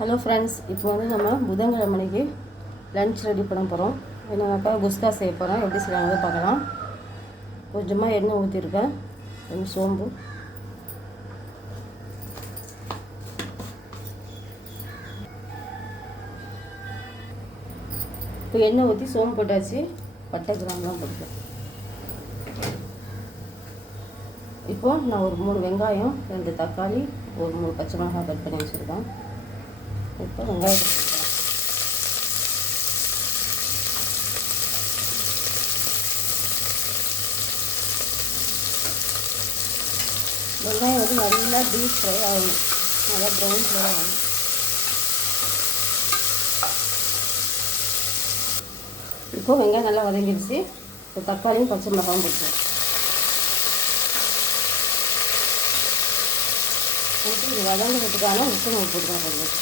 Hello friends, இப்போ வந்து நம்ம புதன்கிழமைக்கு லன்ச் ரெடி பண்ண போகிறோம். என்னன்னாக்கா குஸ்கா செய்ய போகிறோம். எப்படி செய்யலாம்னு பார்க்கலாம். கொஞ்சமாக எண்ணெய் ஊற்றிருக்கேன், கொஞ்சம் சோம்பு, இப்போ எண்ணெய் ஊற்றி சோம்பு போட்டாச்சு. பட்டை கிராம்பெலாம் போட்டுக்கேன். இப்போது நான் ஒரு 3 வெங்காயம், 2 தக்காளி, ஒரு 3 பச்சை மிளகாய் கட் பண்ணி வச்சுருக்கேன். இப்போ வெங்காயத்தை போட்டுக்கலாம். வெங்காயம் வந்து நல்லா டீப் ஃப்ரை ஆகும், நல்லா ப்ரௌன் ஃப்ரை ஆகும். இப்போது வெங்காயம் நல்லா வதங்கிடுச்சு. இப்போ தக்காளியும் பச்சை மிளகாயும் போட்டுக்கலாம். இது வதங்கிறதுக்கான உப்பு நம்ம போட்டுக்கலாம்.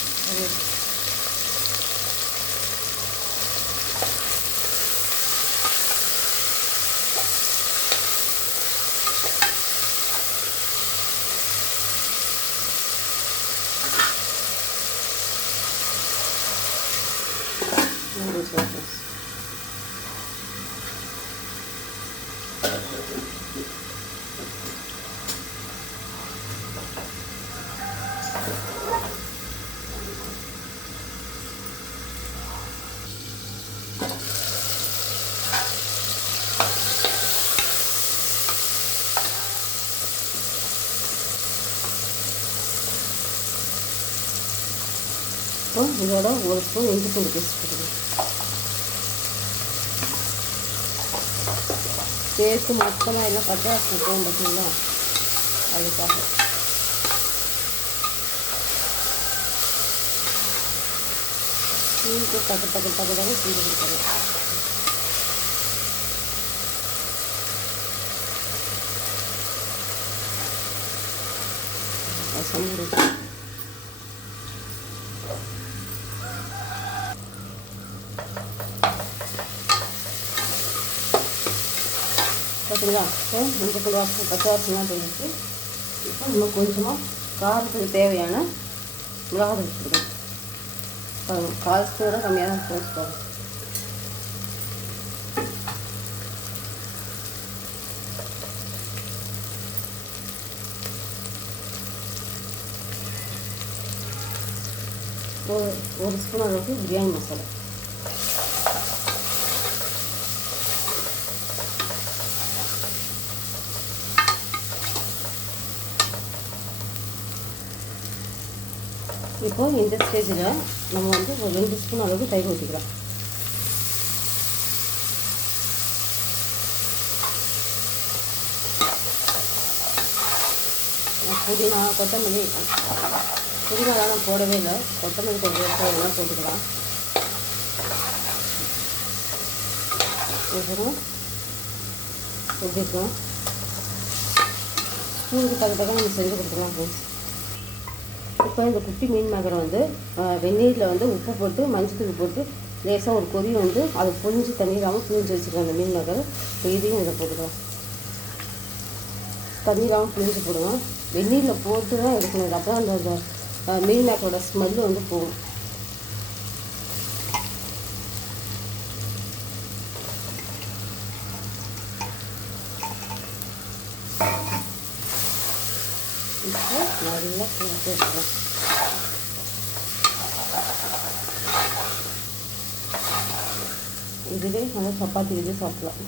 கொஞ்சம் இதோட ஒரு ஸ்பூன் இஞ்சி பூண்டு பேஸ்ட் போட்டுக்கணும். பேஸ்ட்டு மொத்தமாக எல்லாம் பச்சை வாசனை போகும் பார்த்தீங்களா, அதுக்காக. சீட்டு டக்கு டக்கு டக்கு டக்கு சீட்டு கொடுக்கணும். ரசம் பார்த்தீங்களா. இப்போ மஞ்சள் பொடி வாசனை பச்சை வாசனைலாம் போயிடுச்சு. இப்போ நம்ம கொஞ்சமாக காரத்துக்கு தேவையான மிளகாய் வச்சுருக்கோம். பாருங்கள், காரத்தோட கம்மியாக தான் போச்சுக்கோங்க. ஒரு ஸ்பூன் அளவுக்கு பிரியாணி மசாலா. இப்போது இந்த ஸ்டேஜில் நம்ம வந்து ஒரு 2 ஸ்பூன் அளவுக்கு தயிர் ஊற்றிக்கலாம். புதினா, கொத்தமல்லி, புதினாலாம் நான் போடவே இல்லை. கொத்தமல்லி கொஞ்சம் எல்லாம் போட்டுக்கலாம். அப்புறம் எப்படி இருக்கும், ஸ்பூனுக்கு தக்க நம்ம செஞ்சு கொடுத்துக்கலாம் ஃப்ரெண்ட்ஸ். இப்போ இந்த குட்டி மீன் மேக்கரை வந்து வெந்நீரில் வந்து உப்பு போட்டு மஞ்சத்தூள் போட்டு லேசாக ஒரு கொதி வந்து அதை புழிஞ்சு தண்ணியிலாமல் புழிஞ்சு வச்சுருக்கோம். அந்த மீன் மேக்கரை இப்போ இதையும் இதை போட்டுக்கலாம். தண்ணியிலாமல் புழிஞ்சு போடுவோம். வெந்நீரில் போட்டு தான் எடுக்கணும். அப்புறம் அந்த மீன் மேக்கரோட ஸ்மெல்லு வந்து போகும். இப்போ நல்லா போட்டு எடுக்கிறோம். இதுவே நல்லா சப்பாத்தி இது சாப்பிடலாம்.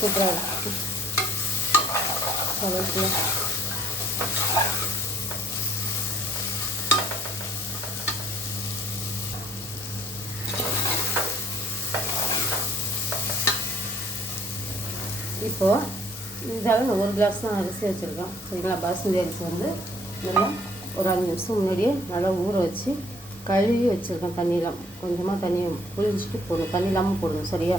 சூப்பராக இருக்கும். இப்போது இதால் நான் 1 கிளாஸ் தான் அரிசி வச்சுருக்கேன். சரிங்களா. பாஸ்மதி அரிசி வந்து நல்லா ஒரு 5 நிமிஷம் முன்னாடியே நல்லா ஊற வச்சு கழுவி வச்சுருக்கேன். தண்ணியெலாம் கொஞ்சமாக தண்ணியை புழிஞ்சிட்டு போடணும், தண்ணி இல்லாமல் போடணும். சரியா.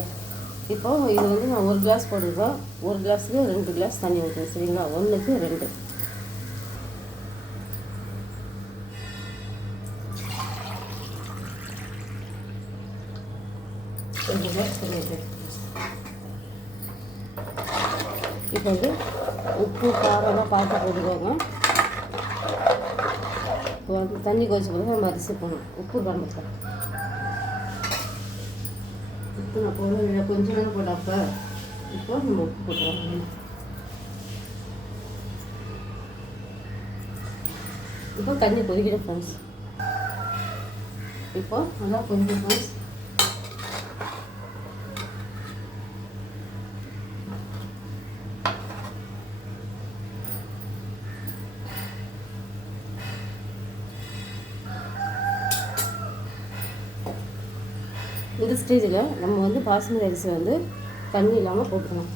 இப்போது இது வந்து நான் 1 கிளாஸ் போட்டிருக்கேன். 1 கிளாஸுக்கு 2 கிளாஸ் தண்ணி ஊற்றணும். சரிங்களா. 1க்கு 2. இப்போ வந்து உப்பு காரம்லாம் பார்த்து போட்டுக்கோங்க. இப்போ வந்து தண்ணி கொதிச்ச பிறகு நம்ம அரிசி போடணும். உப்பு கலந்துக்கலாம். உப்பு நான் போடல, கொஞ்சம் நேரம் போட்டப்போ இப்போ நம்ம உப்பு போட்டுருவோம். இப்போ தண்ணி கொதிக்கிற ஃப்ரெண்ட்ஸ். இப்போ நல்லா கொஞ்சம் ஃப்ரெண்ட்ஸ். இந்த ஸ்டேஜில் நம்ம வந்து பாஸ்மதி அரிசி வந்து தண்ணி இல்லாமல் போட்டுக்கணும்.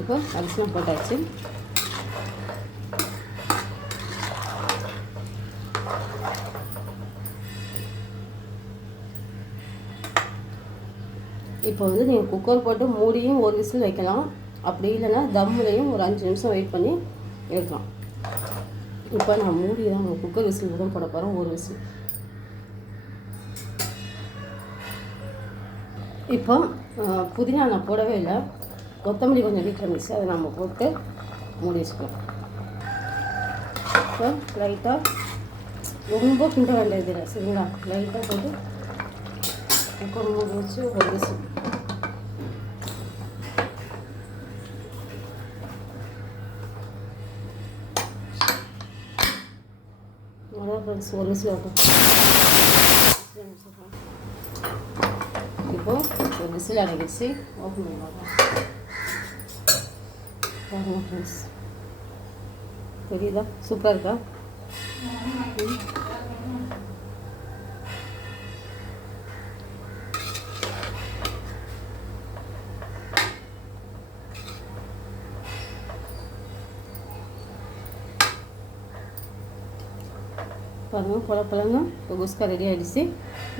இப்போ அரிசிலாம் போட்டாச்சு. இப்போ வந்து நீங்கள் குக்கர் போட்டு மூடியும் ஒரு விசில் வைக்கலாம். அப்படி இல்லைன்னா தம்முலையும் ஒரு 5 நிமிஷம் வெயிட் பண்ணி எடுக்கலாம். இப்போ நான் மூடி தான் குக்கர் விசில் தான் போட போகிறோம், ஒரு விசில். இப்போ புதினா நான் போடவே இல்லை, கொத்தமல்லி கொஞ்சம் வீட்டில் இருந்துச்சு, அதை நம்ம போட்டு மூடி வச்சுக்கலாம். இப்போ லைட்டாக ரொம்ப கிண்ட வேண்டியது இல்லை சரிங்களா, லைட்டாக போட்டு குக்கர் மூடி வச்சு ஒரு விசில். ஒரு விசில் ஆகும். இப்போ ஒரு விசில் அடங்கிடுச்சு, ஓப்பன் பண்ணி பார்க்கலாம். பாருங்க ஃப்ரெண்ட்ஸ், தெரியுதா? சூப்பராக இருக்கா? பாருங்கள், பழங்க இப்போ குஸ்கா ரெடி ஆகிடுச்சு.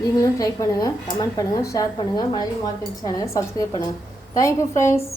நீங்களும் ட்ரை பண்ணுங்கள், கமெண்ட் பண்ணுங்கள், ஷேர் பண்ணுங்கள். மழலை மார்க்கெட் சேனலை சப்ஸ்கிரைப் பண்ணுங்கள். Thank you friends.